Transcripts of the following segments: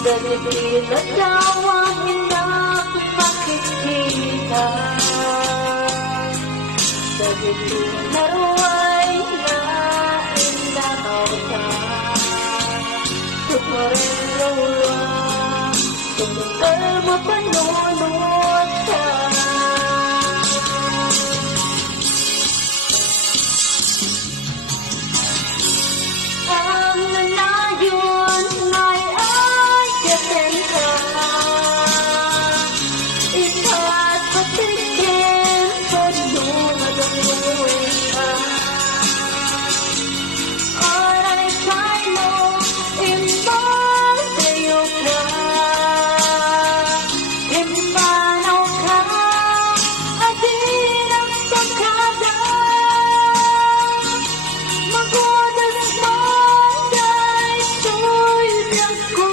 Dari ladawan indah makikita, dari naruay na indah nauta, tumarelulang, tumugal mapanunod ka. Ang nanayon ay ikat patigil pagdungan ng luwita. Aray kayo, imbang tayo ka, imbanaw ka, atin ang pagkada. Magudas man ay tuyang ko,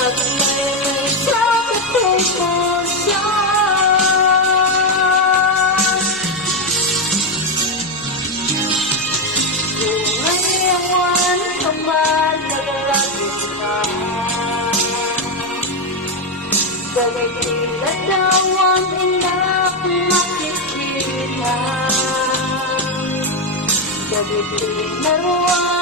at may sakit ko siya. Kung ngayon ka man nagalagin ka, bagay tila daw ang inap makikita. Bagay tila naruwa